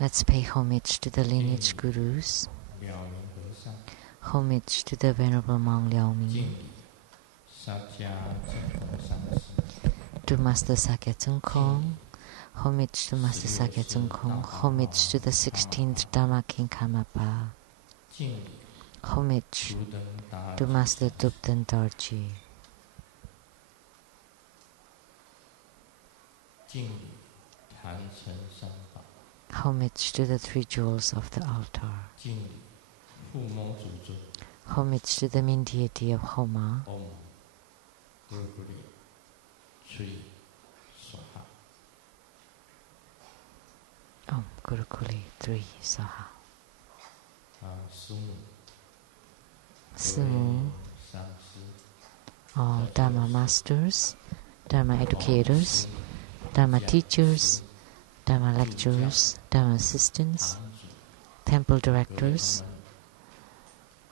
Let's pay homage to the lineage gurus. Homage to the Venerable Monk Liao Ming. To Master Sakya Tsung Kong. Homage to Master Sakya Tsung Kong. Homage to the 16th Dharma King Karmapa. Homage to Master Dupten Dorji. Homage to the three jewels of the altar. Homage to the main deity of Homa. Om Gurukuli 3 Saha. Sumu, all Dharma masters, Dharma educators, Dharma teachers, Dharma lecturers, Dharma assistants, temple directors,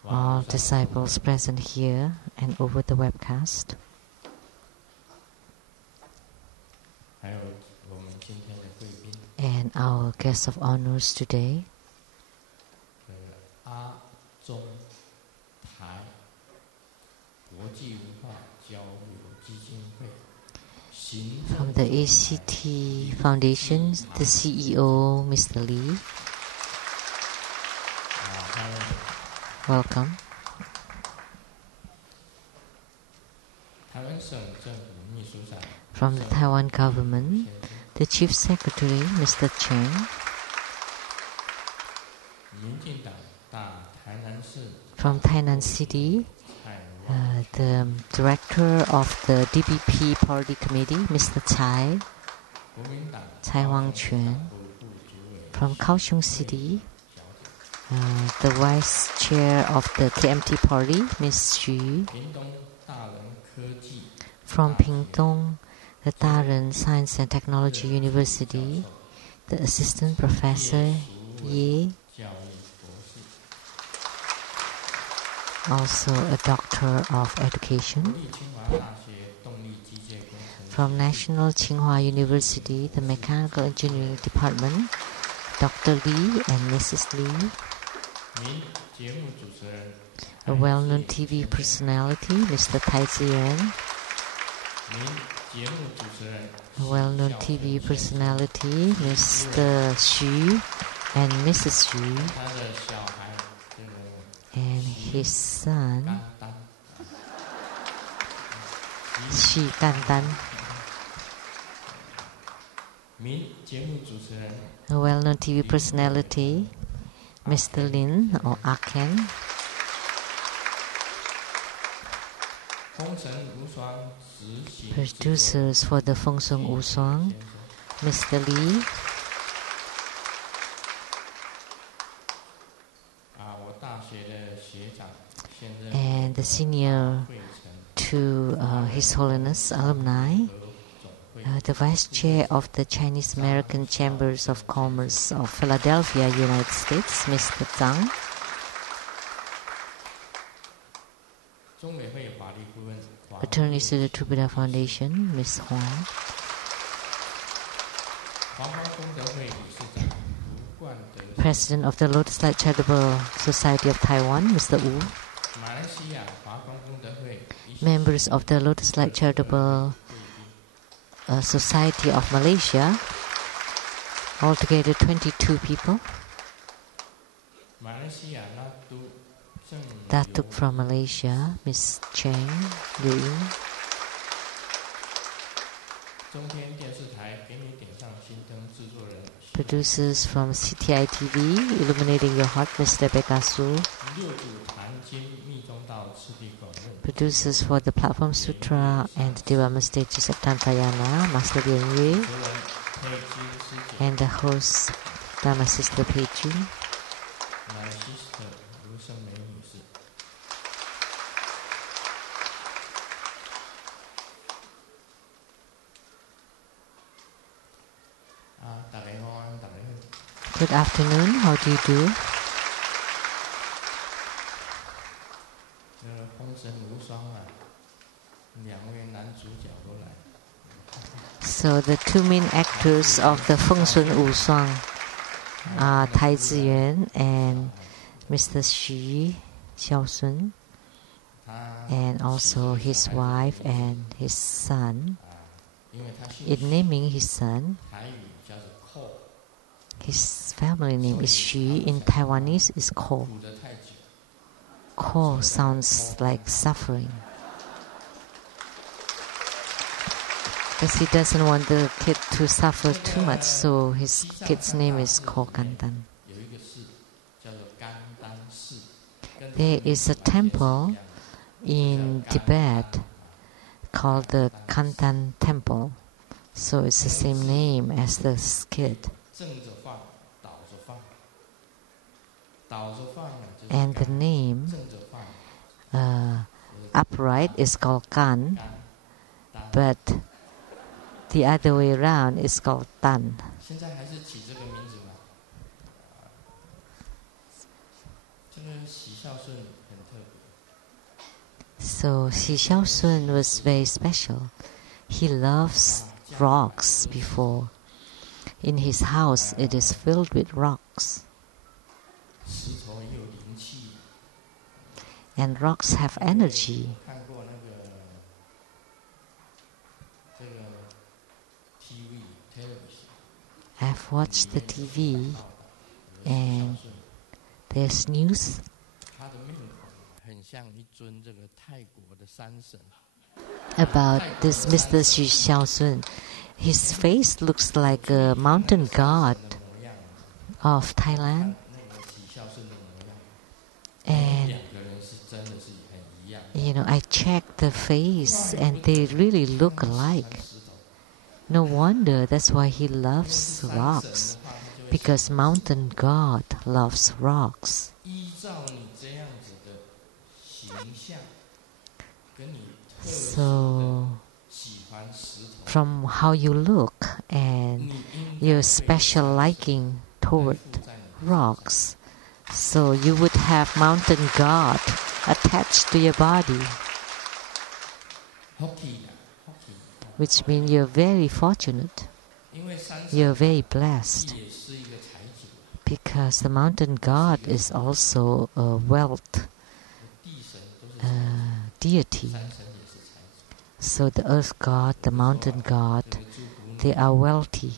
all disciples present here and over the webcast. And our guests of honors today. From the ACT Foundation, the CEO, Mr. Lee. Welcome. From the Taiwan government, the Chief Secretary, Mr. Cheng. From Tainan City, the Director of the DBP Party Committee, Mr. Tsai Wang-Quan. From Kaohsiung City, the Vice Chair of the KMT Party, Ms. Xu. From Pingtung, the Daren Science and Technology University, the Assistant Professor Ye. Also a Doctor of Education. From National Tsinghua University, the Mechanical Engineering Department, Dr. Lee and Mrs. Lee. A well-known TV personality, Mr. Tai Ziren. A well-known TV personality, Mr. Xu and Mrs. Xu. And his son, Xi Gandan. A well-known TV personality, Mr. Lin or Aken. Producers for the Feng Sung Wushuang, Mr. Lee. And the senior to His Holiness alumni, the Vice Chair of the Chinese American Chambers of Commerce of Philadelphia, United States, Mr. Tsang. Attorneys to the True Buddha Foundation, Ms. Huang. President of the Lotus Light Charitable Society of Taiwan, Mr. Wu. Members of the Lotus Light Charitable Society of Malaysia, altogether 22 people. Datuk from Malaysia, Ms. Cheng Yuying. Producers from CTI TV, Illuminating Your Heart, Mr. Bekasu. Producers for the Platform Sutra and Development Stages of Tantayana, Master Lian Yue. And the host, Dharma Sister Peiju. Good afternoon, how do you do? So the two main actors of the Feng Sun Wu Shuang are Tai Ziyuan and Mr. Xu Xiaosun, and also his wife and his son. In naming his son, his family name is Xu. In Taiwanese is Ko. Ko sounds like suffering, because he doesn't want the kid to suffer too much, so his kid's name is Ko Kandan. There is a temple in Tibet called the Kandan Temple, so it's the same name as the kid. And the name upright is called Kan, but the other way around is called Tan. So Xi Xiaosun was very special. He loves rocks before. In his house it is filled with rocks. And rocks have energy. I've watched the TV and there's news about this Mr. Xu Xiaosun. His face looks like a mountain god of Thailand. And I checked the face and they really look alike. No wonder that's why he loves rocks, because mountain god loves rocks. So from how you look and your special liking toward rocks, so you would have mountain god attached to your body, which means you're very fortunate, you're very blessed, because the mountain god is also a wealth deity. So the earth god, the mountain god, they are wealthy.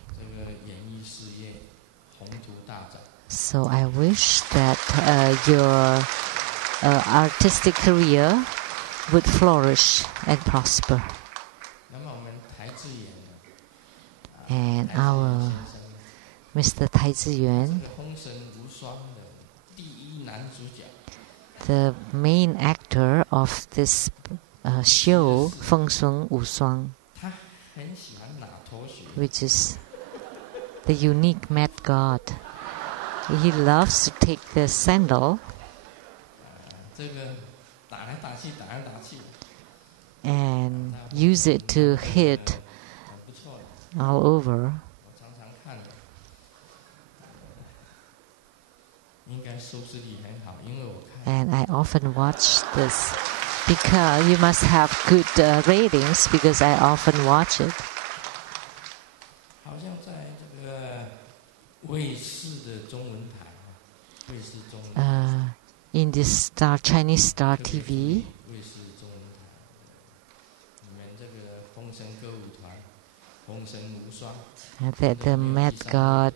So I wish that your artistic career would flourish and prosper. And our Mr. Tai Ziyuan, the main actor of this show, Feng Sun Wu Shuang, which is the unique mat god. He loves to take the sandal and use it to hit all over. And I often watch this because you must have good ratings, because I often watch it. In this Chinese Star TV, the Mad God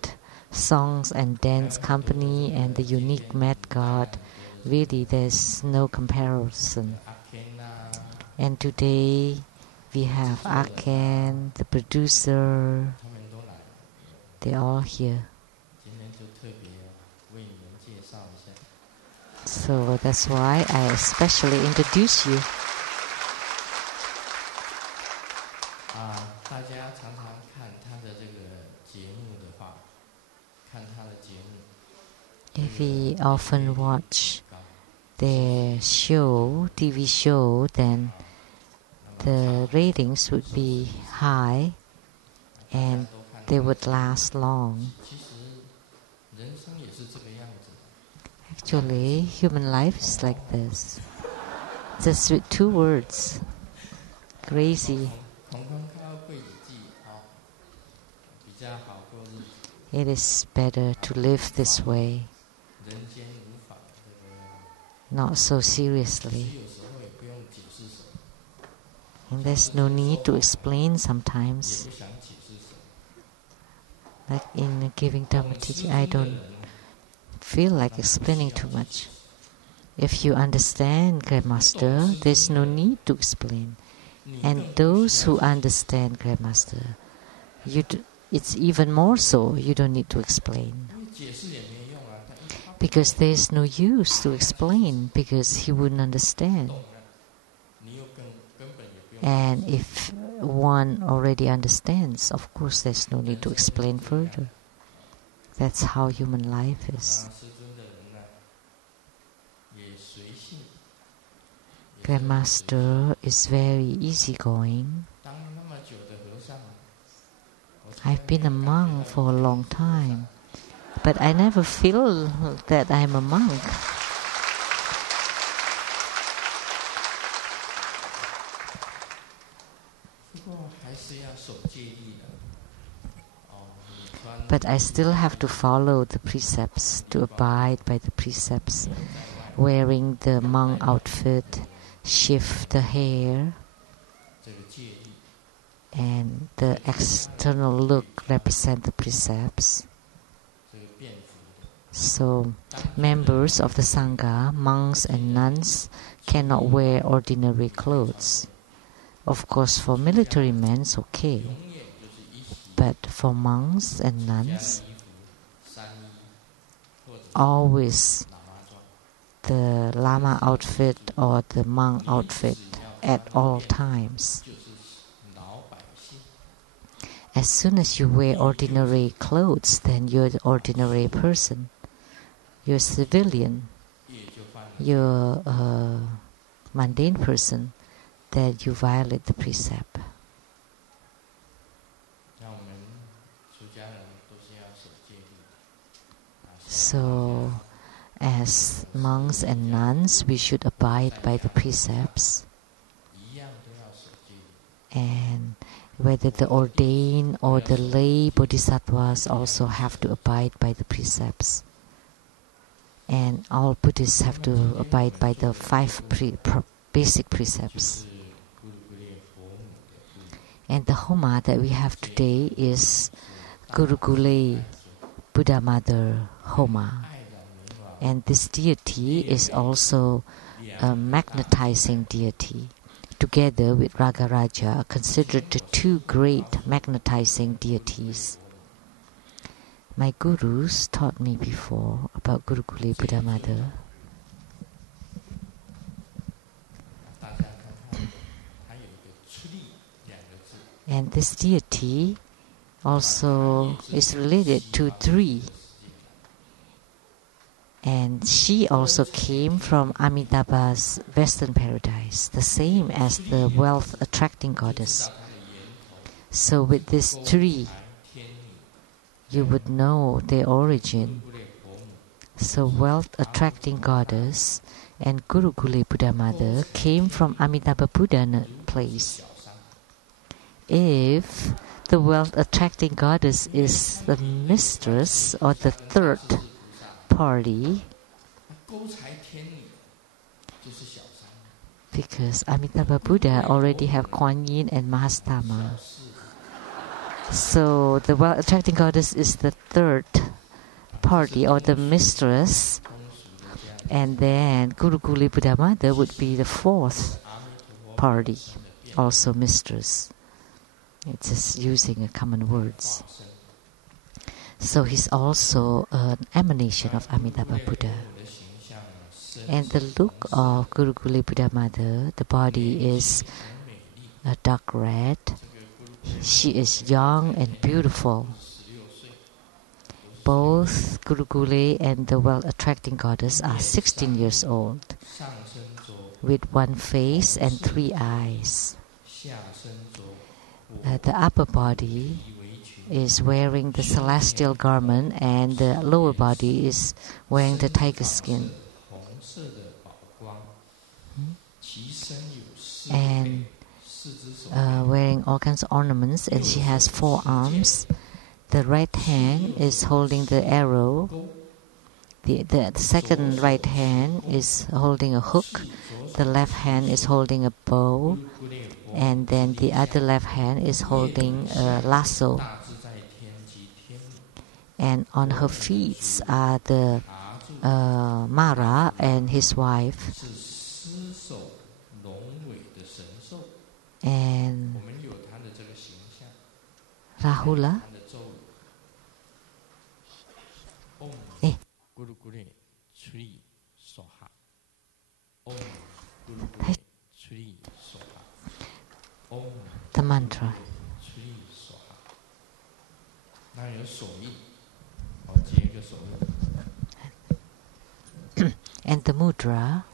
Songs and Dance Company and the unique Mad God, really there's no comparison. And today we have Aken, the producer, they're all here. So that's why I especially introduce you. If we often watch their show, TV show, then the ratings would be high and they would last long. Actually, human life is like this. Just with two words. Crazy. It is better to live this way, not so seriously. And there's no need to explain sometimes. Like in giving Dhamma teaching, I don't feel like explaining too much. If you understand Grandmaster, there's no need to explain. And those who understand Grandmaster, it's even more so, you don't need to explain. Because there's no use to explain, because he wouldn't understand. And if one already understands, of course there's no need to explain further. That's how human life is. Grandmaster is very easygoing. I've been a monk for a long time, but I never feel that I'm a monk. But I still have to follow the precepts, to abide by the precepts, wearing the monk outfit, shift the hair, and the external look represent the precepts. So, members of the Sangha, monks and nuns, cannot wear ordinary clothes. Of course, for military men, it's okay. But for monks and nuns, always the Lama outfit or the monk outfit at all times. As soon as you wear ordinary clothes, then you're the ordinary person. You're a civilian. You're a mundane person. Then you violate the precept. So, as monks and nuns, we should abide by the precepts. And whether the ordained or the lay bodhisattvas also have to abide by the precepts. And all Buddhists have to abide by the 5 basic precepts. And the Homa that we have today is Gurugule Buddha Mother Homa. And this deity is also a magnetizing deity. Together with Ragaraja, are considered the 2 great magnetizing deities. My gurus taught me before about Gurugule Buddha Mother. And this deity also is related to 3. And she also came from Amitabha's Western paradise, the same as the wealth-attracting goddess. So with these 3, you would know their origin. So wealth-attracting goddess and Gurugule Buddha Mother came from Amitabha Buddha place. If the wealth-attracting goddess is the mistress or the 3rd party, because Amitabha Buddha already have Kuan Yin and Mahastama. So the wealth-attracting goddess is the 3rd party or the mistress, and then Gurugule Buddha Mother would be the 4th party, also mistress. It's just using a common words. So he's also an emanation of Amitabha Buddha. And the look of Gurugule Buddha Mother, the body is a dark red. She is young and beautiful. Both Gurugule and the well-attracting goddess are 16 years old, with 1 face and 3 eyes. The upper body is wearing the celestial garment, and the lower body is wearing the tiger skin. And wearing all kinds of ornaments, and she has 4 arms. The right hand is holding the arrow. The second right hand is holding a hook. The left hand is holding a bow. And then the other left hand is holding a lasso. And on her feet are the Mara and his wife. And Rahula. The mantra. And the mudra.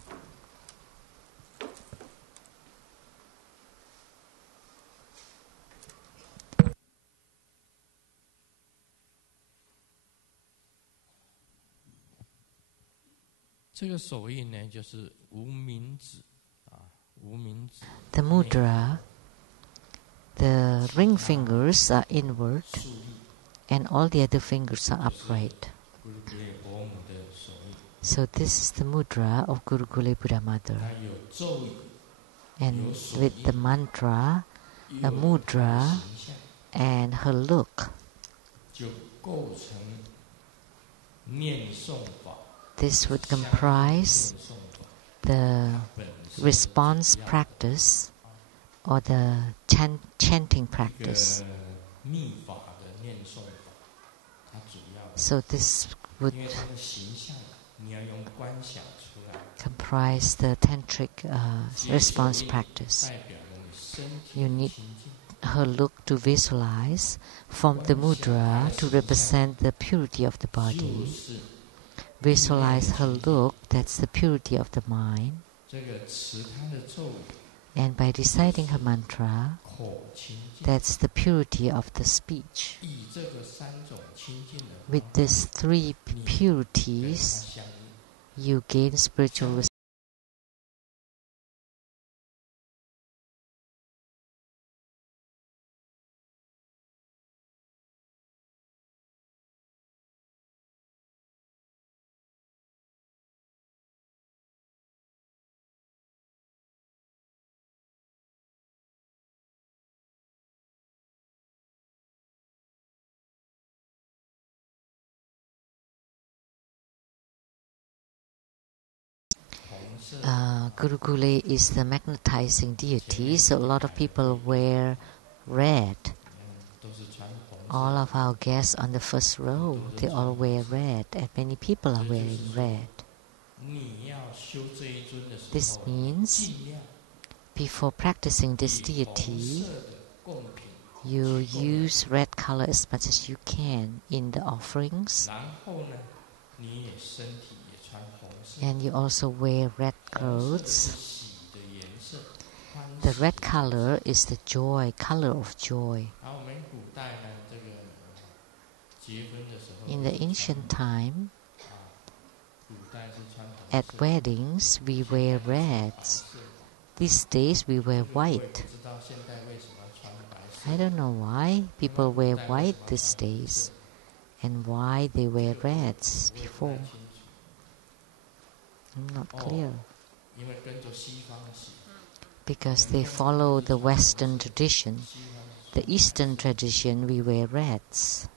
The mudra, the ring fingers are inward and all the other fingers are upright. So this is the mudra of Guru Gule Buddha Mother. And with the mantra, a mudra, and her look, this would comprise the response practice or the chanting practice. So this would comprise the tantric response practice. You need her look to visualize, form the mudra to represent the purity of the body. Visualize her look, that's the purity of the mind. And by reciting her mantra, that's the purity of the speech. With these three purities, you gain spiritual Guru Gule is the magnetizing deity, so a lot of people wear red. All of our guests on the first row, they all wear red, and many people are wearing red. This means before practicing this deity, you use red color as much as you can in the offerings. And you also wear red clothes. The red color is the joy, color of joy. In the ancient time, at weddings, we wear reds. These days, we wear white. I don't know why people wear white these days and why they wear reds before. I'm not clear. Because they follow the Western tradition. The Eastern tradition, we wear reds.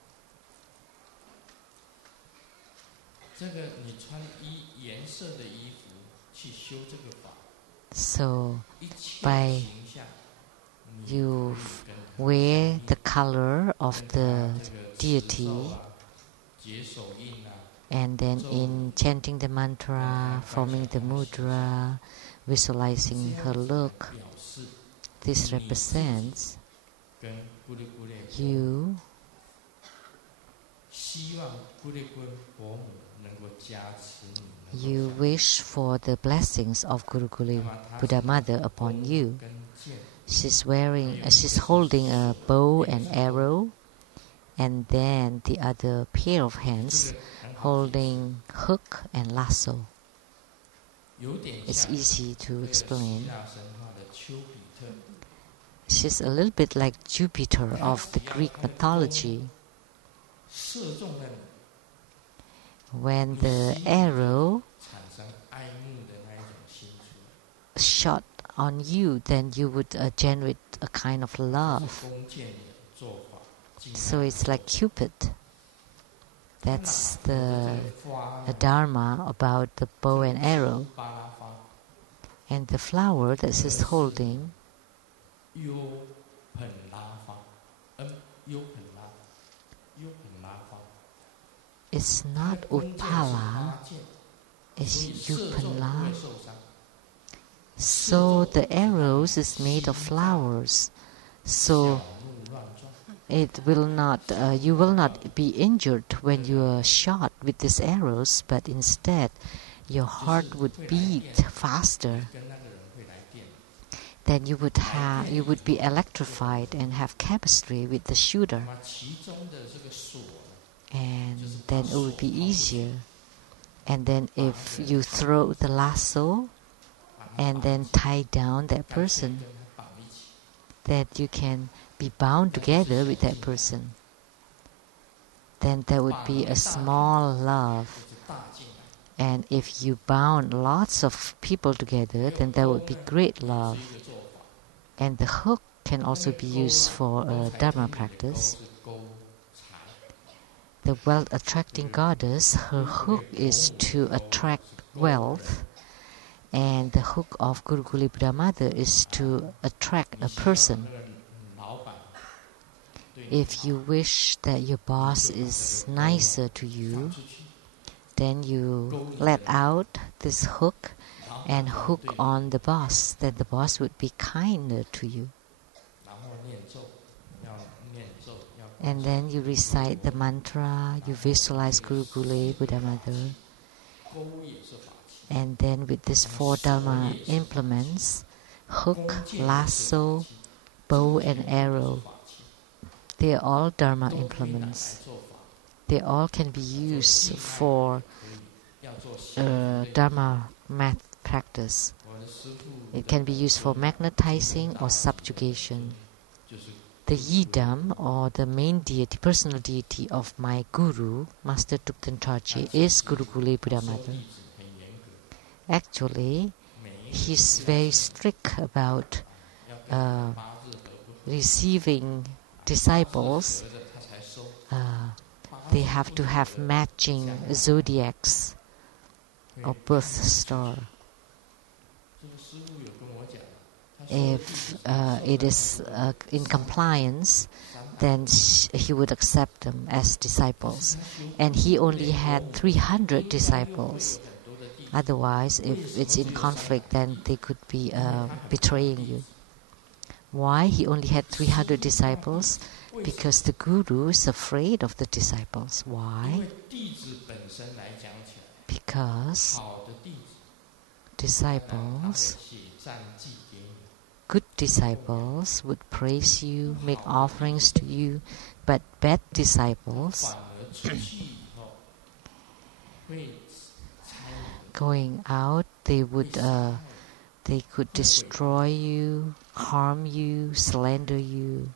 So, by you wear the color of the deity, and then in chanting the mantra, forming the mudra, visualizing her look, this represents you wish for the blessings of Guru Gule Buddha Mother upon you. She's holding a bow and arrow, and then the other pair of hands holding hook and lasso. It's easy to explain. She's a little bit like Jupiter of the Greek mythology. When the arrow shot on you, then you would generate a kind of love. So it's like Cupid. That's the dharma about the bow and arrow. And the flower that she's holding it's not Utpala, it's Yupanla. So the arrows is made of flowers. So it will not, you will not be injured when you are shot with these arrows, but instead your heart would beat faster. Then you would be electrified and have chemistry with the shooter. And then it would be easier. And then if you throw the lasso and then tie down that person, that you can be bound together with that person, then there would be a small love. And if you bound lots of people together, then there would be great love. And the hook can also be used for Dharma practice. The wealth-attracting goddess, her hook is to attract wealth, and the hook of Guru Guli Buddha Mother is to attract a person. If you wish that your boss is nicer to you, then you let out this hook and hook on the boss, then the boss would be kinder to you. And then you recite the mantra, you visualize Guru Gule, Buddha Mother. And then with these 4 Dharma implements, hook, lasso, bow and arrow, they are all Dharma implements. They all can be used for Dharma math practice. It can be used for magnetizing or subjugation. The Yidam, or the main deity, personal deity of my Guru, Master Thupten Tarji, is Guru Gule Buddha Mother. Actually, he's very strict about receiving disciples. They have to have matching zodiacs or birth star. If it is in compliance, then he would accept them as disciples. And he only had 300 disciples. Otherwise, if it's in conflict, then they could be betraying you. Why he only had 300 disciples? Because the Guru is afraid of the disciples. Why? Because good disciples would praise you, make offerings to you, but bad disciples going out, they could destroy you, harm you, slander you.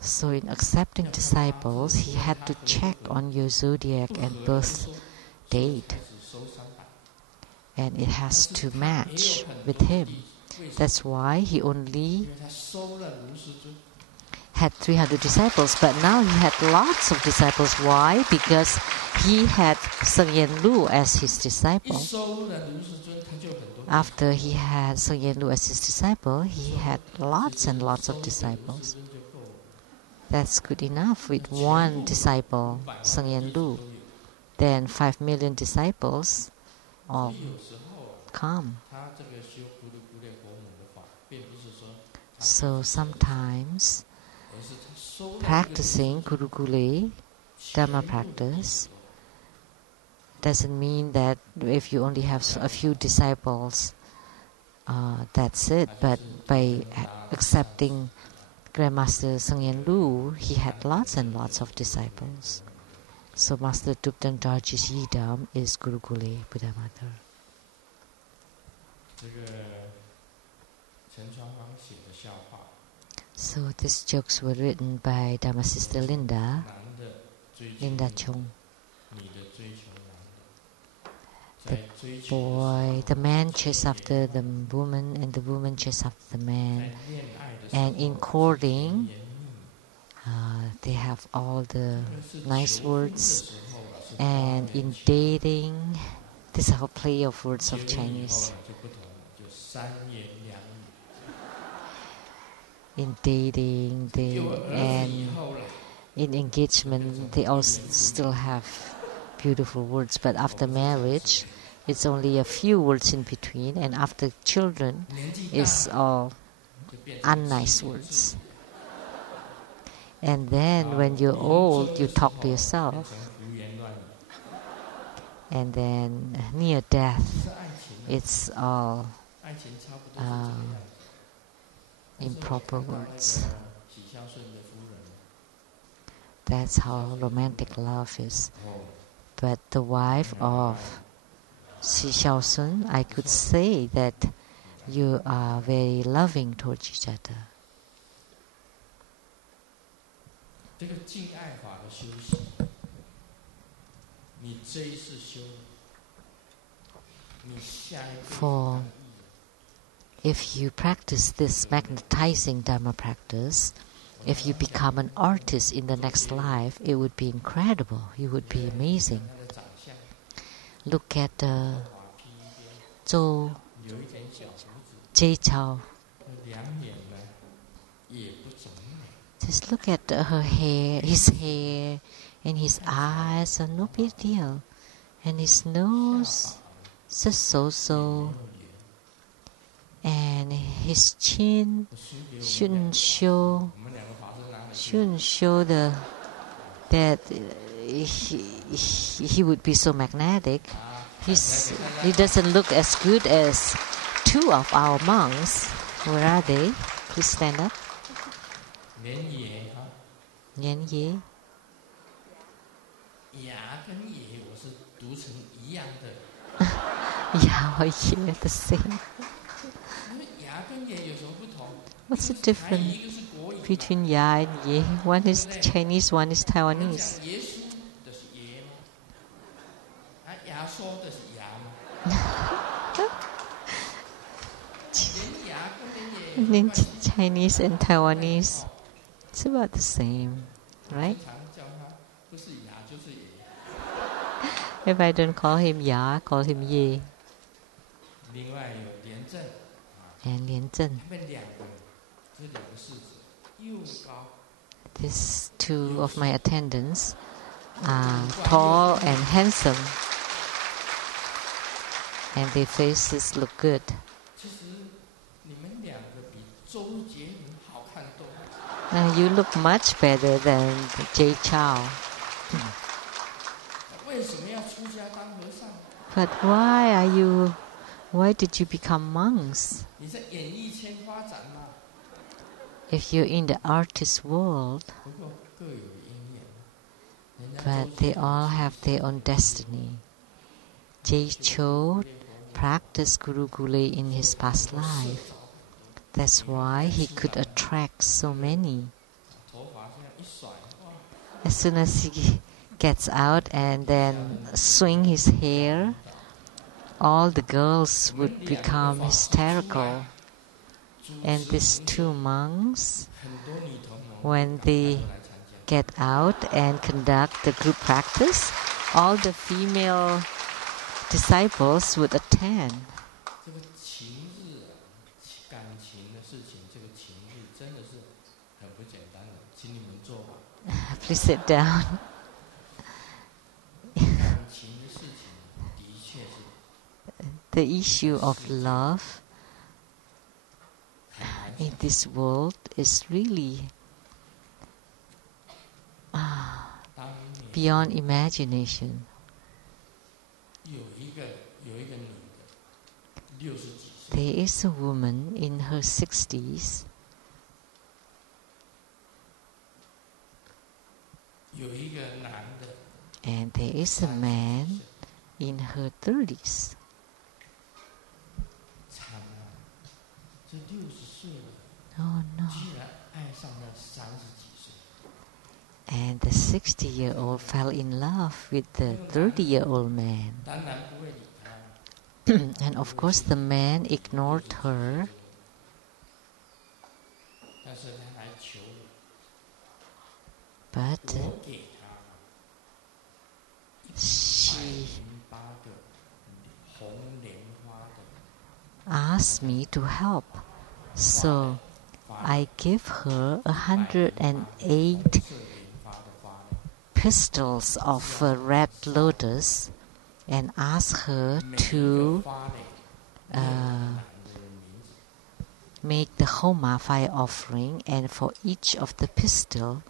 So in accepting disciples, he had to check on your zodiac and birth date. And it has to match with him. That's why he only had 300 disciples, but now he had lots of disciples. Why? Because he had Sheng-Yen Lu as his disciple. After he had Sheng-Yen Lu as his disciple, he had lots and lots of disciples. That's good enough with one disciple, Sheng-Yen Lu. Then 5 million disciples all come. So sometimes practicing Guru Gule Dhamma practice doesn't mean that if you only have a few disciples, that's it. But by accepting Grandmaster Sheng-Yen Lu, he had lots and lots of disciples. So Master Thupten Tarji's Yidam is Guru Gule Buddha Mother. So these jokes were written by Dharma Sister Linda Chung. The boy, the man chases after the woman, and the woman chases after the man. And in courting, they have all the nice words. And in dating, these are play of words of Chinese. In dating, and in engagement, they also still have beautiful words. But after marriage, it's only a few words in between, and after children, it's all unnice words. And then when you're old, you talk to yourself. And then near death, it's all improper words. That's how romantic love is. But the wife of Xi Xiaosun, I could say that you are very loving towards each other. For if you practice this magnetizing Dharma practice, if you become an artist in the next life, it would be incredible. It would be amazing. Look at Zhou Jie Chao. Just look at her hair, his hair, and his eyes are no big deal. And his nose, just so. And his chin shouldn't show that he would be so magnetic. He doesn't look as good as two of our monks. Where are they? Please stand up. Yan Ye. Ya or Ye, the same. What's the difference between Ya and Ye? One is Chinese, one is Taiwanese. In Chinese and Taiwanese, it's about the same, right? If I don't call him Ya, call him Ye. And Lian Zhen. These two of my attendants are tall and handsome, and their faces look good. You look much better than Jie Chao. But why did you become monks? If you're in the artist world, but they all have their own destiny. Jie Chou practiced Guru Gule in his past life. That's why he could attract so many. As soon as he gets out and then swing his hair, all the girls would become hysterical. And these two monks, when they get out and conduct the group practice, all the female disciples would attend. Please sit down. The issue of love in this world is really beyond imagination. There is a woman in her 60s. And there is a man in her 30s. Oh no. And the 60-year-old fell in love with the 30-year-old man. And of course the man ignored her. But she asked me to help. So I give her 108 pistils of red lotus and ask her to make the Homa fire offering, and for each of the pistil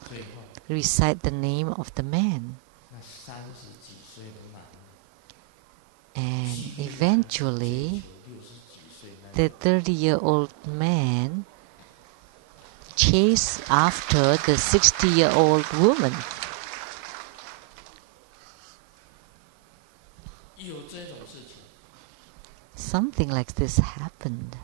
recite the name of the man. And eventually the 30-year-old man chased after the 60-year-old woman. Something like this happened.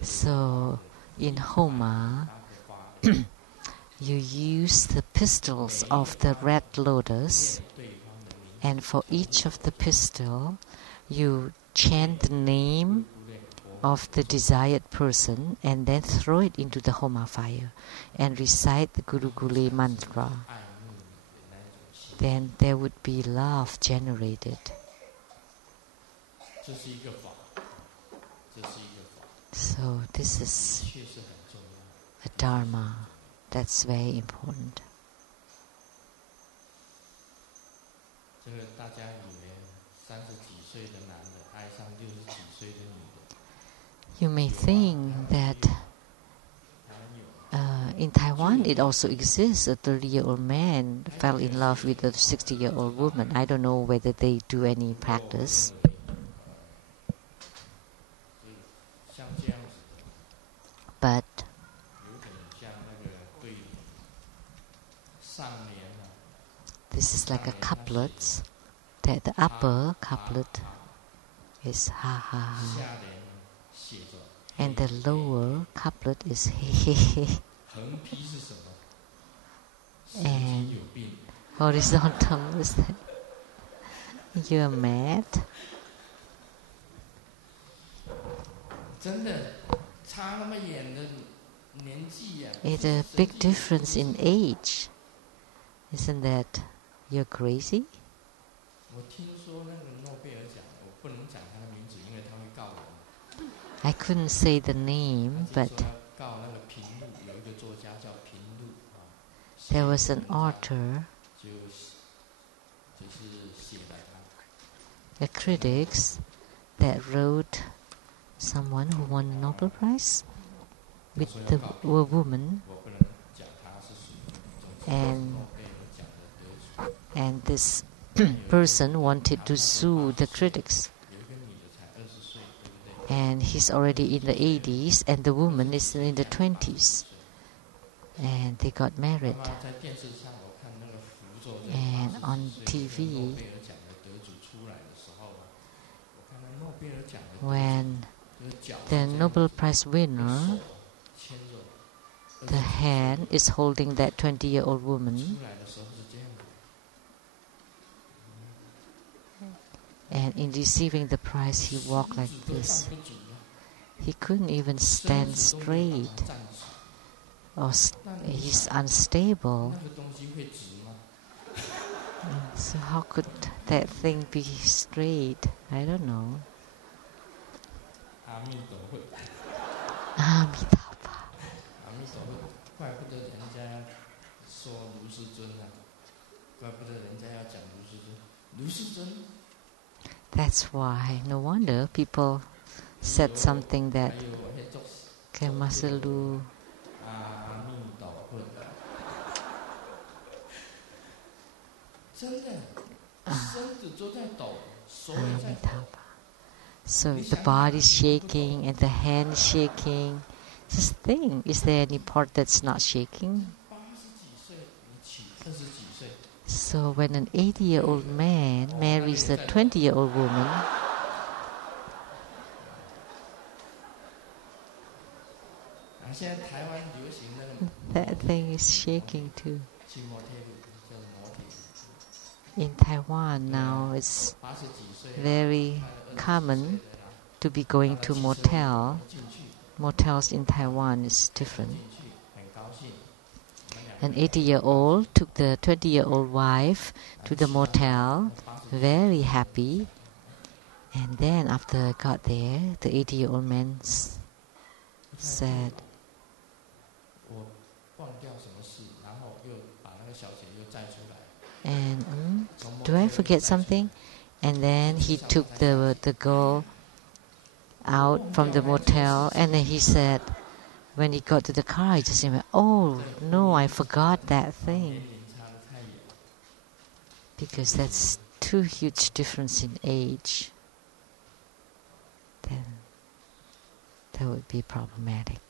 So in Homa, you use the pistils of the red lotus, and for each of the pistil, you chant the name of the desired person and then throw it into the Homa fire and recite the Guru Gule mantra. Then there would be love generated. So this is a dharma that's very important. You may think that in Taiwan it also exists. A 30-year-old man fell in love with a 60-year-old woman. I don't know whether they do any practice. But this is like a couplet, that the upper couplet is ha ha ha, and the lower couplet is he he he. And horizontal is that you're mad. It's a big difference in age. Isn't that you're crazy? I couldn't say the name, but there was an author, a critics that wrote someone who won the Nobel Prize with a woman, and this person wanted to sue the critics, and he's already in the 80s and the woman is in the 20s, and they got married. And on TV, when the Nobel Prize winner, the hand is holding that 20-year-old woman, and in receiving the prize he walked like this. He couldn't even stand straight, or he's unstable. So how could that thing be straight? I don't know. That's why, no wonder people said something that Kemasalu so the body is shaking and the hand is shaking. Just think, is there any part that's not shaking? So when an 80-year-old man marries a 20-year-old woman, That thing is shaking too. In Taiwan now, it's very common to be going to motel. Motels in Taiwan is different. An 80-year-old took the 20-year-old wife to the motel, very happy. And then after I got there, the 80-year-old man said, and do I forget something? And then he took the girl out from the motel, and then he said, when he got to the car, he just went, oh no, I forgot that thing. Because that's too huge difference in age. Then that would be problematic.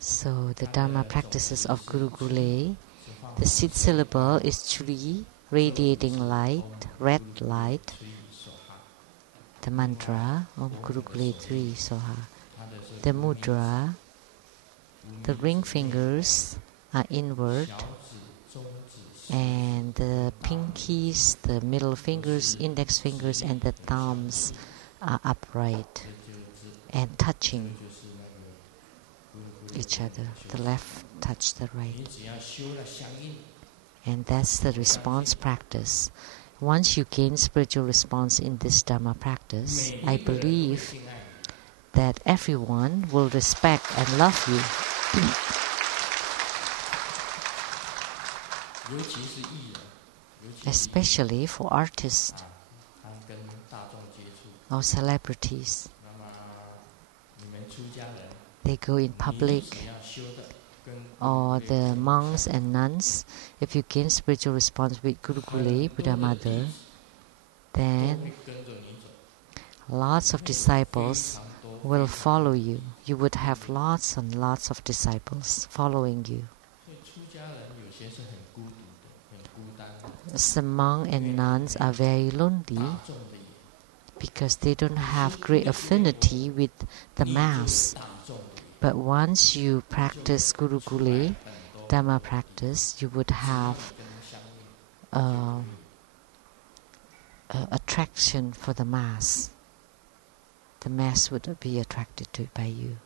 So the Dharma practices of Guru Gule, the seed syllable is Chri, radiating light, red light. The mantra of Guru Gule 3 Soha. The mudra, the ring fingers are inward, and the pinkies, the middle fingers, index fingers, and the thumbs are upright and touching each other. The left touch the right. And that's the response practice. Once you gain spiritual response in this Dharma practice, I believe that everyone will respect and love you. Especially for artists or celebrities. They go in public, or the monks and nuns. If you gain spiritual response with Guru Gule, Buddha Mother, then lots of disciples will follow you. You would have lots and lots of disciples following you. Some monks and nuns are very lonely because they don't have great affinity with the mass. But once you practice Guru Gule, Dhamma practice, you would have attraction for the mass. The mass would be attracted to by you.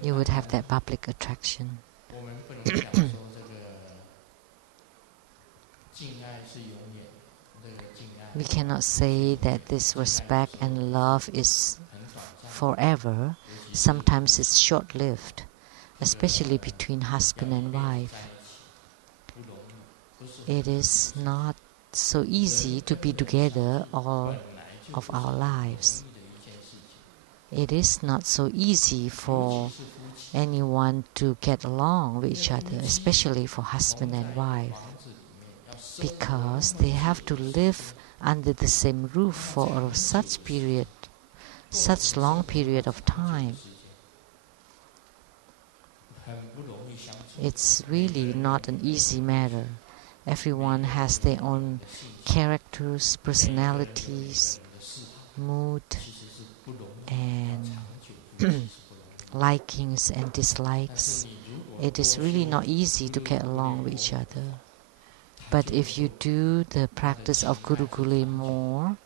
You would have that public attraction. We cannot say that this respect and love is forever. Sometimes it's short-lived, especially between husband and wife. It is not so easy to be together all of our lives. It is not so easy for anyone to get along with each other, especially for husband and wife, because they have to live under the same roof for such long period of time. It's really not an easy matter. Everyone has their own characters, personalities, mood, and likings and dislikes. It is really not easy to get along with each other. But if you do the practice of Guru Gule more,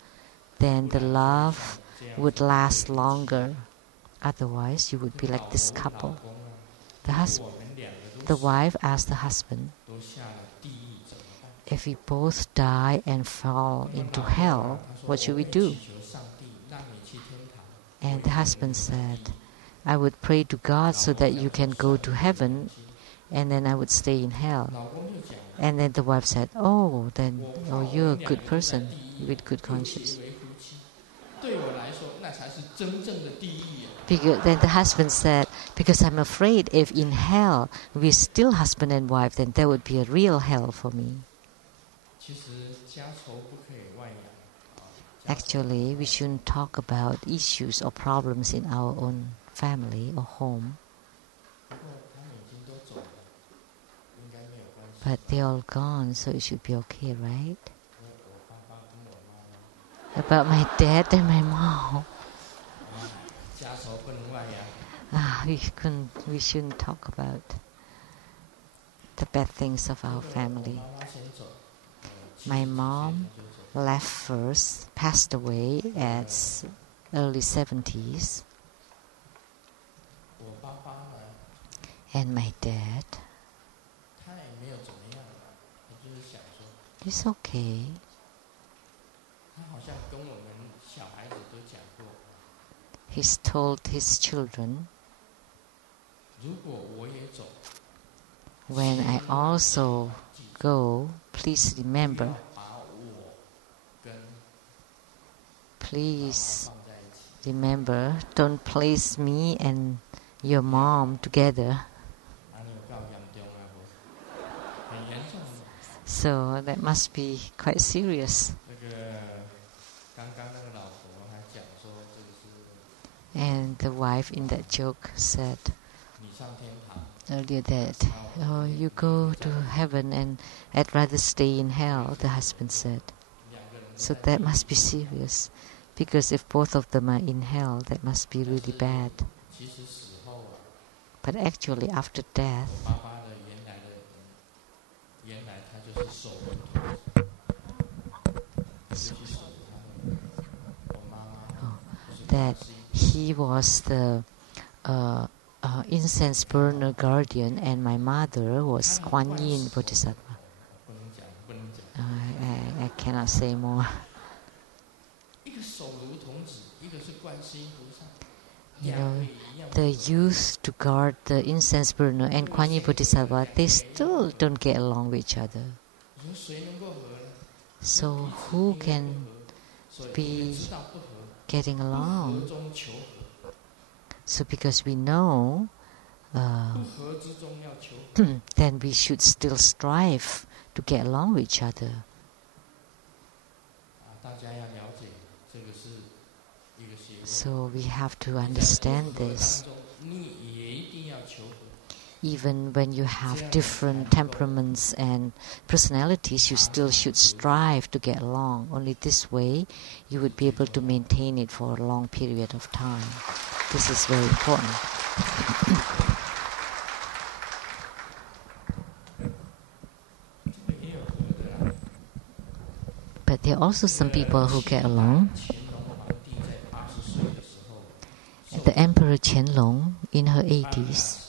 then the love would last longer. Otherwise, you would be like this couple. The wife asked the husband, if we both die and fall into hell, what should we do? And the husband said, I would pray to God so that you can go to heaven, and then I would stay in hell. And then the wife said, you're a good person with good conscience. Because then the husband said, because I'm afraid if in hell we're still husband and wife, then there would be a real hell for me. Actually, we shouldn't talk about issues or problems in our own family or home. But they're all gone, so it should be okay, right? About my dad and my mom. We shouldn't talk about the bad things of our family. My mom left first, passed away at early 70s. And my dad, he's okay. He's told his children, when I also go, please remember, don't place me and your mom together. So that must be quite serious. And the wife in that joke said earlier that, oh, you go to heaven and I'd rather stay in hell, the husband said. So that must be serious. Because if both of them are in hell, that must be really bad. But actually, after death, that he was the incense burner guardian, and my mother was Kuan Yin Bodhisattva. I cannot say more. You know, the youth to guard the incense burner and Kuan Yin Bodhisattva, they still don't get along with each other. So who can be getting along? So because we know, then we should still strive to get along with each other. So we have to understand this. Even when you have different temperaments and personalities, you still should strive to get along. Only this way you would be able to maintain it for a long period of time. This is very important. But there are also some people who get along. The Emperor Qianlong, in her 80s,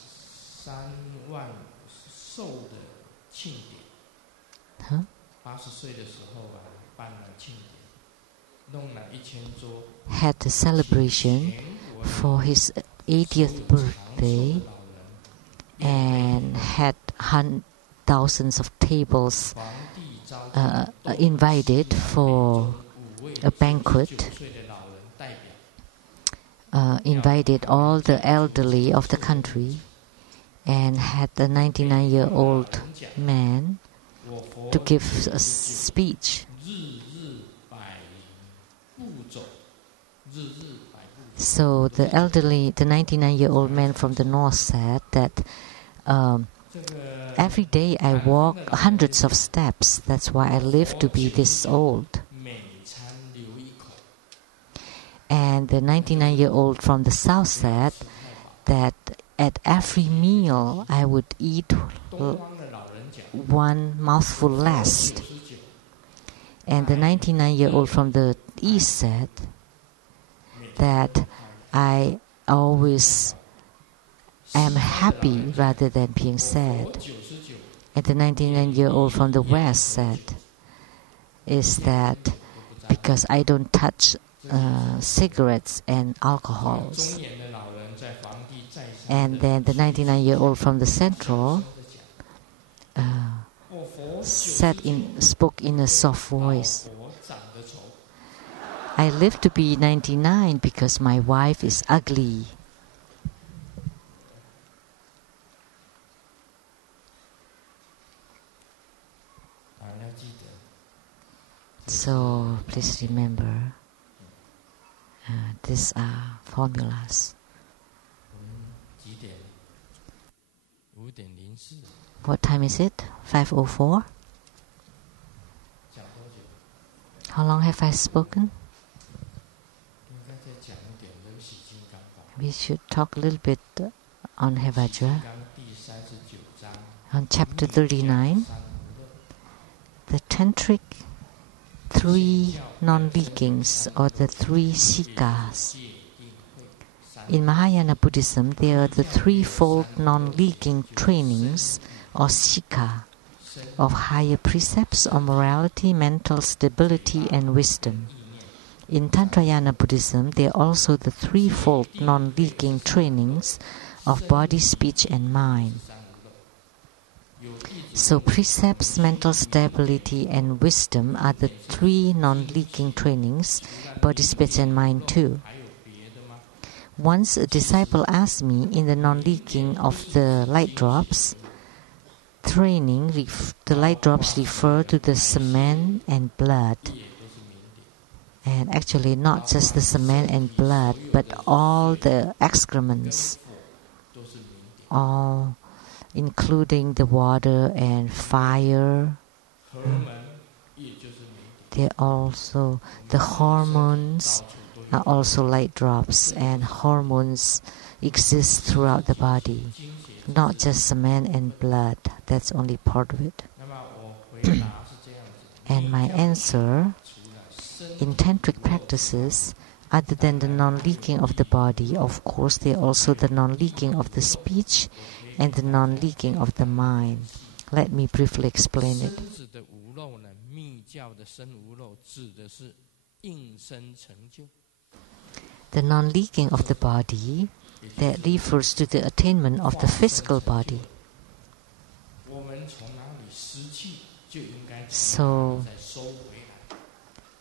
had a celebration for his 80th birthday and had thousands of tables invited for a banquet. Invited all the elderly of the country and had a 99-year-old man to give a speech. So the 99-year-old man from the north said that every day I walk hundreds of steps. That's why I live to be this old. And the 99-year-old from the south said that at every meal I would eat one mouthful less. And the 99-year-old from the east said that I always am happy rather than being sad. And the 99-year-old from the west said is that because I don't touch cigarettes and alcohols. And then the 99-year-old from the central spoke in a soft voice. I live to be 99 because my wife is ugly. So please remember, these are formulas. What time is it? 5:04. How long have I spoken? We should talk a little bit on Hevajra. On chapter 39, the tantric three non-leakings, or the three sikas. In Mahayana Buddhism, there are the threefold non-leaking trainings, or sika, of higher precepts on morality, mental stability, and wisdom. In Tantrayana Buddhism, there are also the threefold non-leaking trainings of body, speech, and mind. So precepts, mental stability, and wisdom are the three non-leaking trainings, body, speech, and mind too. Once a disciple asked me in the non-leaking of the light drops training, the light drops refer to the semen and blood. And actually not just the semen and blood, but all the excrements, all including the water and fire. They're also the hormones are also light drops, and hormones exist throughout the body, not just semen and blood. That's only part of it. And my answer, in tantric practices, other than the non-leaking of the body, of course, there are also the non-leaking of the speech and the non-leaking of the mind. Let me briefly explain it. The non-leaking of the body, that refers to the attainment of the physical body. So,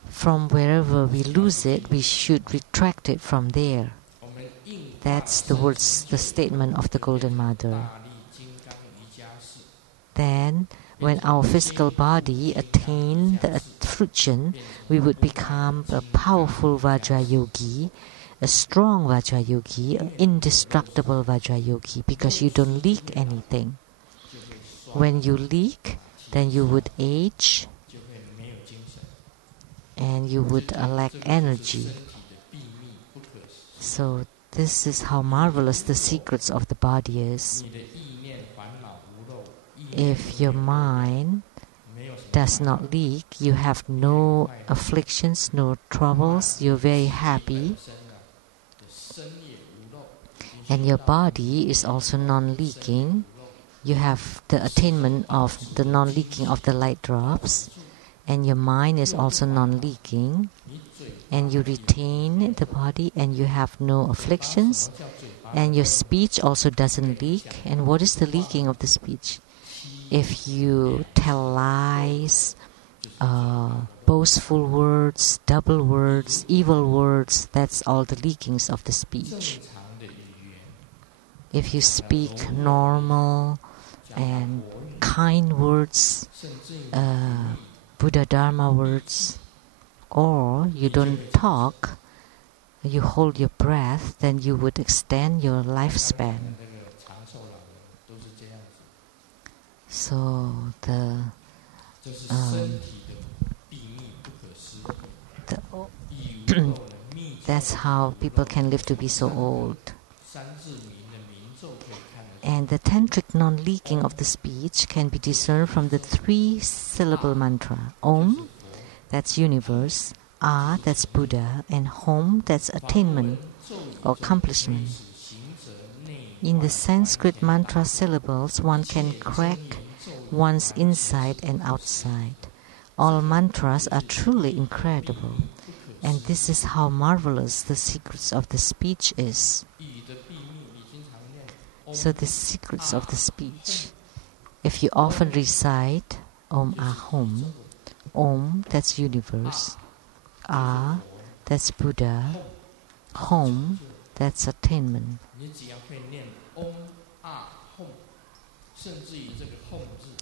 from wherever we lose it, we should retract it from there. That's the statement of the Golden Mother. Then, when our physical body attains the fruition, we would become a powerful Vajrayogi, a strong Vajrayogi, an indestructible Vajrayogi, because you don't leak anything. When you leak, then you would age and you would lack energy. So this is how marvelous the secrets of the body is. If your mind does not leak, you have no afflictions, no troubles, you're very happy. And your body is also non-leaking. You have the attainment of the non-leaking of the light drops. And your mind is also non-leaking. And you retain the body and you have no afflictions. And your speech also doesn't leak. And what is the leaking of the speech? If you tell lies, boastful words, double words, evil words, that's all the leakings of the speech. If you speak normal and kind words, Buddha Dharma words, or you don't talk, you hold your breath, then you would extend your lifespan. So that's how people can live to be so old. And the tantric non-leaking of the speech can be discerned from the three-syllable mantra. Om, that's universe. A, that's Buddha. And Hom, that's attainment or accomplishment. In the Sanskrit mantra syllables, one can crack one's inside and outside. All mantras are truly incredible. And this is how marvelous the secrets of the speech is. So the secrets of the speech. If you often recite Om Ahom, Om, that's universe. Ah, that's Buddha. Hom, that's attainment.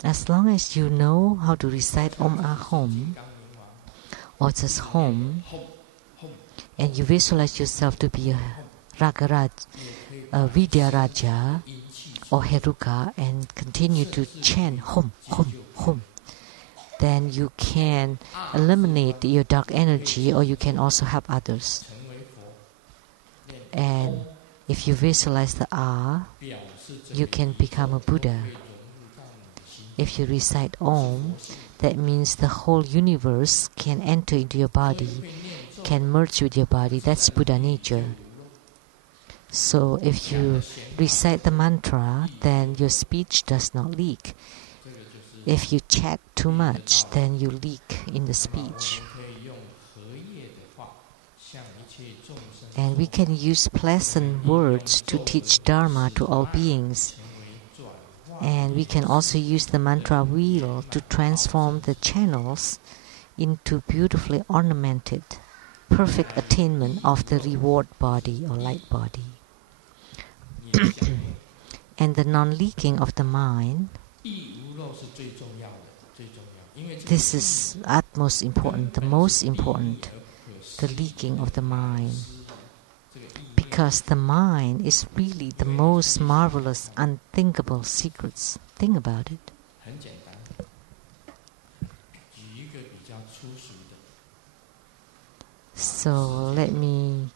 As long as you know how to recite Om Ahom, or just Hom, and you visualize yourself to be a Ragaraj, a Vidyaraja, or Heruka and continue to chant Hum, Hum, Hum, then you can eliminate your dark energy, or you can also help others. And if you visualize the R, you can become a Buddha. If you recite Om, that means the whole universe can enter into your body, can merge with your body. That's Buddha nature. So if you recite the mantra, then your speech does not leak. If you chat too much, then you leak in the speech. And we can use pleasant words to teach Dharma to all beings. And we can also use the mantra wheel to transform the channels into beautifully ornamented, perfect attainment of the reward body or light body. And the non-leaking of the mind, this is utmost important, the most important, the leaking of the mind. Because the mind is really the most marvelous, unthinkable secrets. Think about it. So let me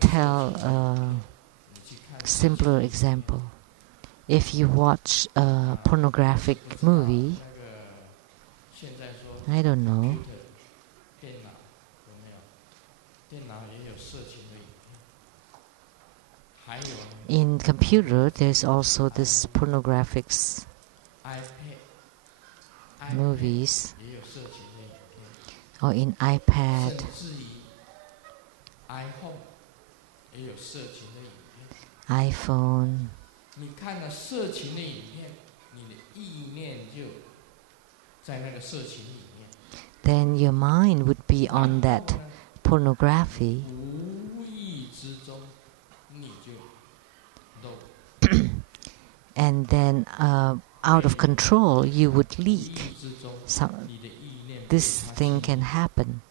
tell a simpler example. If you watch a pornographic movie, I don't know, in computer there's also this pornographic movies, or in iPad, iPhone. Then your mind would be on that pornography. And then out of control you would leak. This thing can happen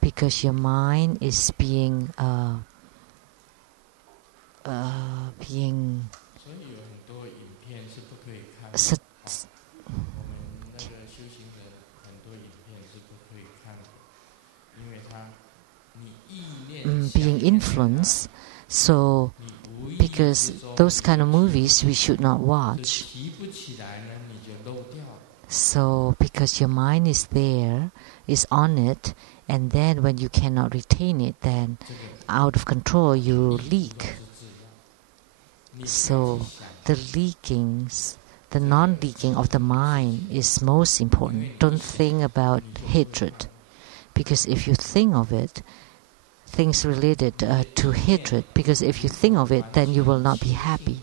because your mind is being being influenced. So because those kind of movies we should not watch. So because your mind is there, is on it, and then when you cannot retain it, then out of control you leak. So the leakings, the non-leaking of the mind is most important. Don't think about hatred, because if you think of it, things related to hatred, because if you think of it, then you will not be happy.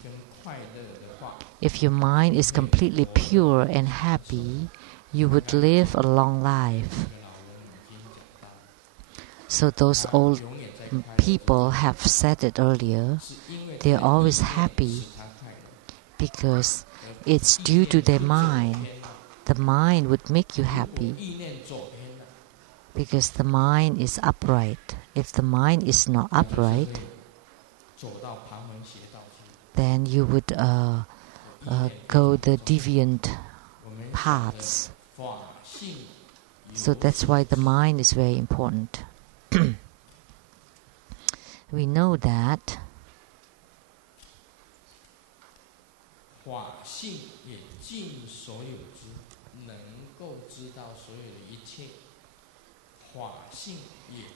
If your mind is completely pure and happy, you would live a long life. So those old people have said it earlier, they are always happy because it's due to their mind. The mind would make you happy because the mind is upright. If the mind is not upright, then you would go the deviant paths. So that's why the mind is very important. We know that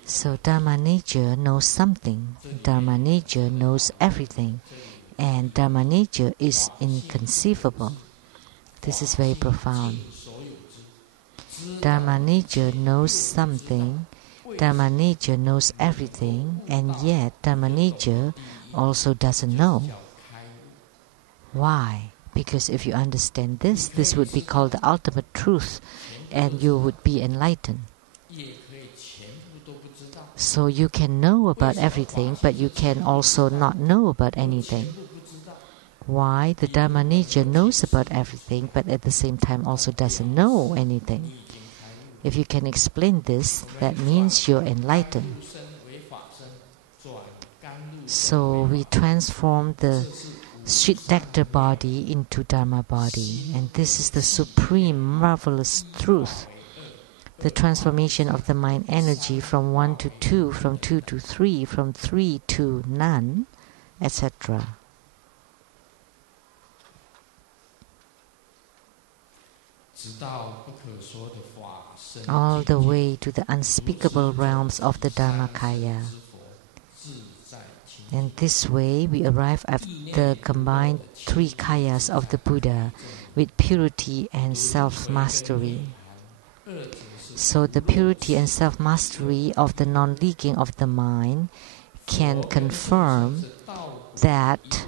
so Dharma nature knows something. Dharma nature knows everything. And Dharma nature is inconceivable. This is very profound. Dharma nature knows something. Dharma nature knows everything. And yet Dharma nature also doesn't know. Why? Because if you understand this, this would be called the ultimate truth, and you would be enlightened. So you can know about everything, but you can also not know about anything. Why? The Dharma nature knows about everything, but at the same time also doesn't know anything. If you can explain this, that means you're enlightened. So we transform the sweet nectar body into Dharma body. And this is the supreme, marvelous truth. The transformation of the mind energy from 1 to 2, from 2 to 3, from 3 to none, etc. All the way to the unspeakable realms of the Dharmakaya. And this way we arrive at the combined 3 kayas of the Buddha with purity and self-mastery. So the purity and self-mastery of the non-leaking of the mind can confirm that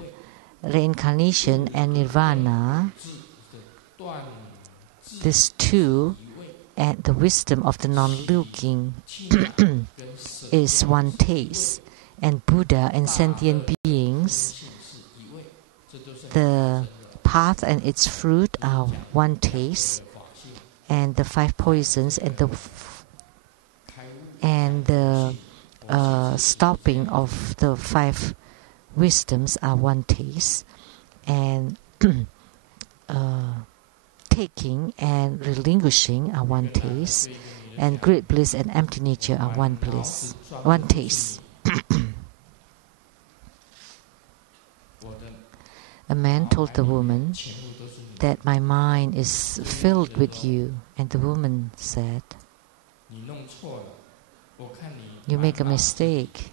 reincarnation and nirvana, these two, and the wisdom of the non-leaking is one taste. And Buddha and sentient beings, the path and its fruit are one taste, and the 5 poisons and the stopping of the 5 wisdoms are one taste, and taking and relinquishing are one taste, and great bliss and empty nature are one taste. A man told the woman that my mind is filled with you, and the woman said, you make a mistake.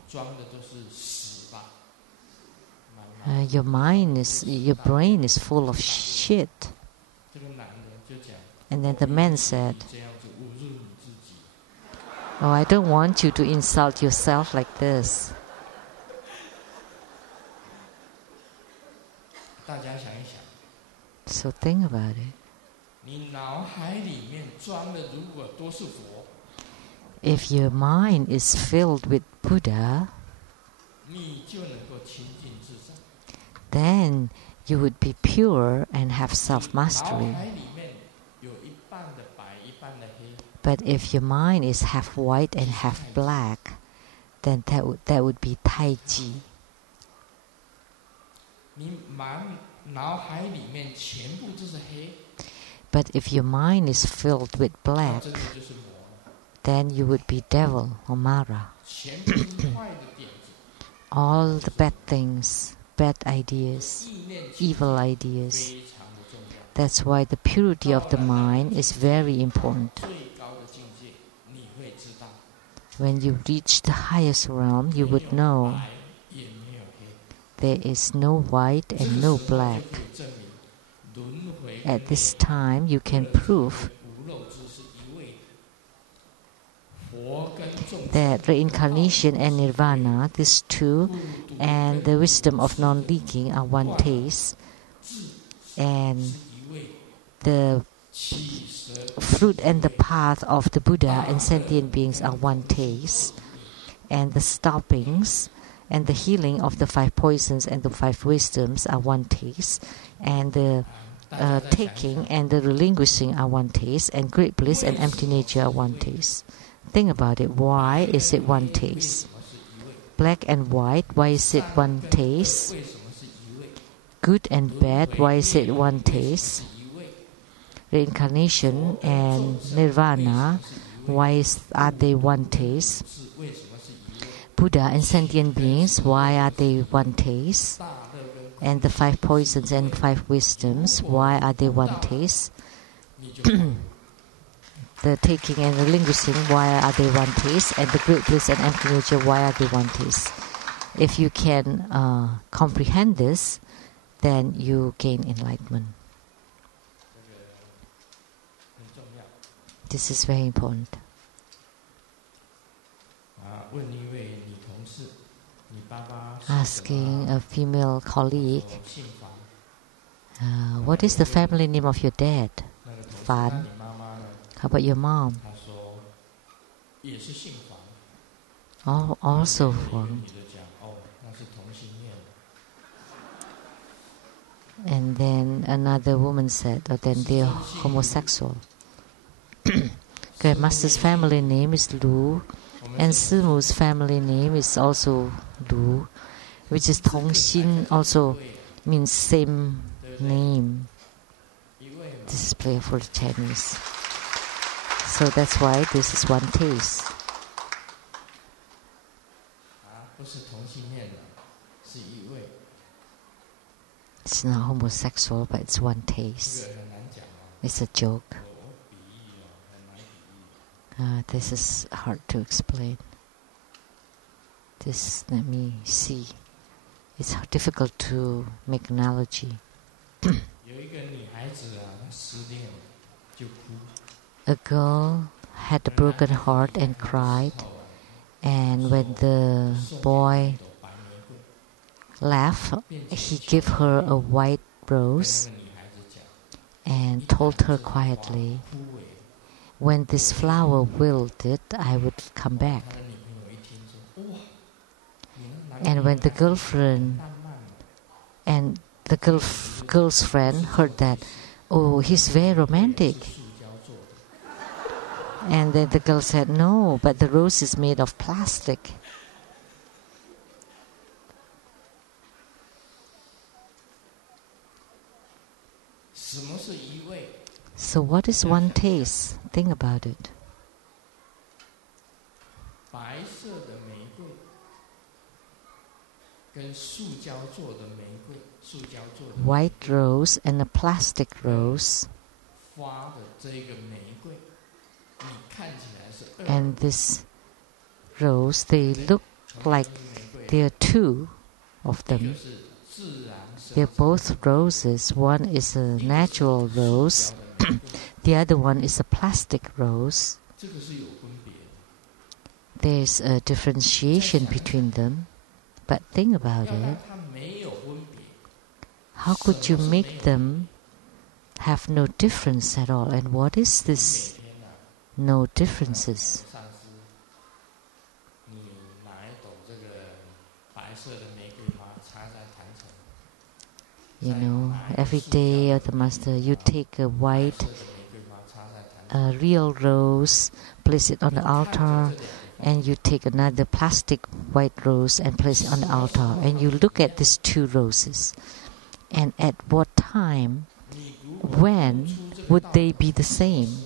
Your brain is full of shit. And then the man said, oh, I don't want you to insult yourself like this. So think about it. If your mind is filled with Buddha, then you would be pure and have self-mastery. But if your mind is half white and half black, then that would be Taiji. But if your mind is filled with black, then you would be devil or Mara. All the bad things, bad ideas, evil ideas. That's why the purity of the mind is very important. When you reach the highest realm, you would know there is no white and no black. At this time, you can prove that reincarnation and nirvana, these two, and the wisdom of non-leaking are one taste, and the fruit and the path of the Buddha and sentient beings are one taste, and the stoppings and the healing of the 5 poisons and the 5 wisdoms are one taste, and the taking and the relinquishing are one taste, and great bliss and empty nature are one taste. Think about it. Why is it one taste? Black and white, why is it one taste? Good and bad, why is it one taste? Reincarnation and nirvana, why are they one taste? Buddha and sentient beings, why are they one taste? And the 5 poisons and 5 wisdoms, why are they one taste? The taking and relinquishing, why are they one taste? And the great bliss and empty nature, why are they one taste? If you can comprehend this, then you gain enlightenment. This is very important. Asking a female colleague, what is the family name of your dad? Fan. How about your mom? Also Huang. And then another woman said, then they're homosexual. Grandmaster's family name is Lu, and Simu's family name is also Lu, which is Tongxin, also means same name. This is playful Chinese. So that's why this is one taste. It's not homosexual, but it's one taste. It's a joke. This is hard to explain. This, let me see. It's difficult to make analogy. A girl had a broken heart and cried, and when the boy laughed, he gave her a white rose and told her quietly, "When this flower wilted, I would come back." And when the girlfriend and the girl's friend heard that, "Oh, he's very romantic." And then the girl said, "No, but the rose is made of plastic." So what is one taste? Think about it. White rose and a plastic rose. And this rose, they look like there are two of them. They're both roses. One is a natural rose. The other one is a plastic rose. There's a differentiation between them. But think about it. How could you make them have no difference at all? And what is this no differences? You know, every day at the master, you take a white, real rose, place it on the altar, and you take another plastic white rose and place it on the altar, and you look at these two roses. And at what time, when would they be the same?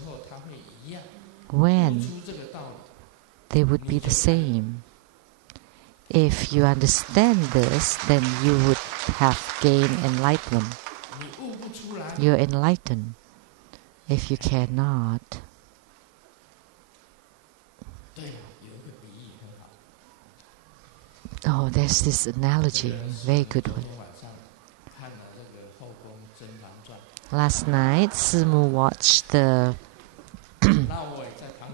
When they would be the same. If you understand this, then you would have gained enlightenment. You're enlightened. If you cannot, oh, there's this analogy, very good one. Last night, Simu watched the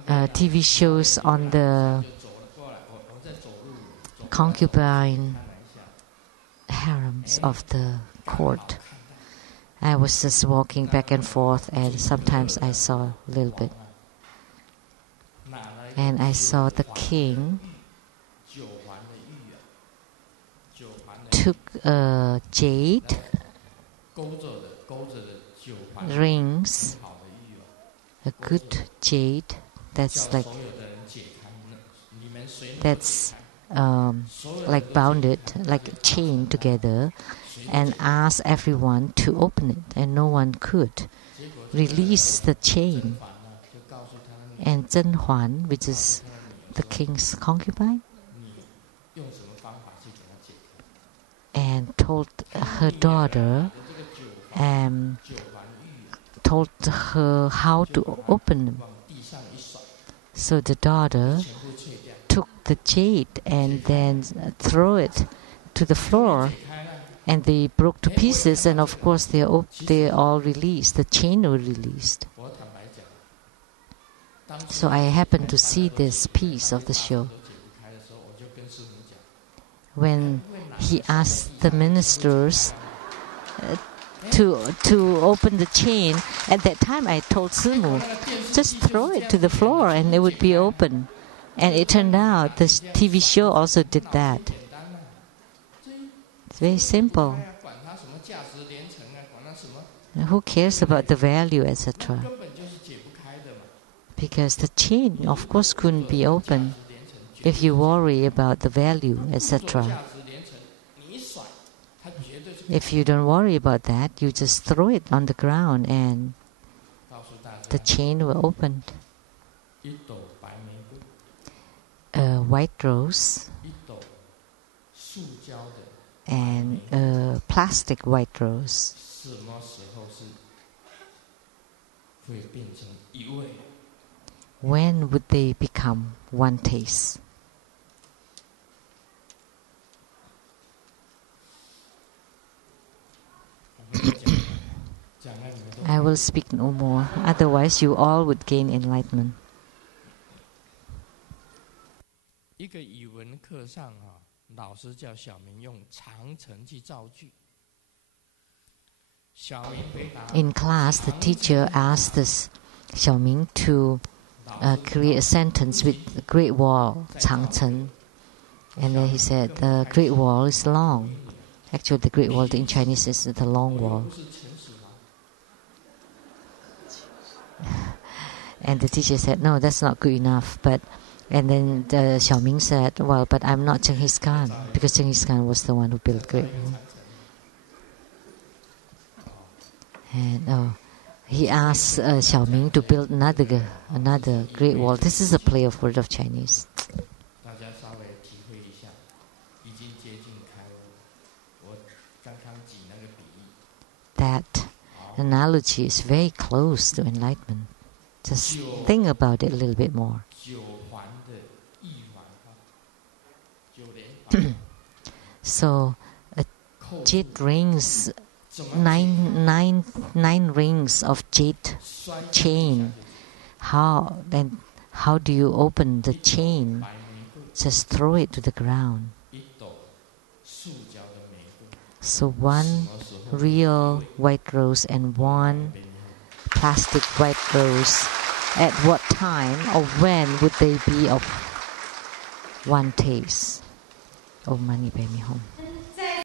TV shows on the concubine harems of the court. I was just walking back and forth, and sometimes I saw a little bit. And I saw the king took a jade rings, a good jade that's like bounded, like chained together, and asked everyone to open it, and no one could release the chain. And Zhen Huan, which is the king's concubine, and told her daughter, told her how to open them. So the daughter took the jade and then threw it to the floor, and they broke to pieces. And of course, they all released. The chain was released. So I happened to see this piece of the show. When he asked the ministers to open the chain, at that time I told Simu, just throw it to the floor and it would be open. And it turned out this TV show also did that. It's very simple. Who cares about the value, etc.? Because the chain, of course, couldn't be open if you worry about the value, etc. If you don't worry about that, you just throw it on the ground and the chain will open. A white rose and a plastic white rose. When would they become one taste? I will speak no more, otherwise you all would gain enlightenment. 一个语文课上老师叫小明用长城去造句。In class, the teacher asked this Xiaoming to create a sentence with the Great Wall, Changcheng. And then he said, the Great Wall is long. Actually, the Great Wall in Chinese is the long wall. And the teacher said, no, that's not good enough. And then Xiaoming said, well, but I'm not Genghis Khan, because Genghis Khan was the one who built Great Wall. And he asked Xiaoming to build another Great Wall. This is a play of word of Chinese. That analogy is very close to enlightenment. Just think about it a little bit more. So, jade rings, nine rings of jade chain. How do you open the chain? Just throw it to the ground. So one real white rose and one plastic white rose. At what time or when would they be of one taste? Oh, money, pay me home.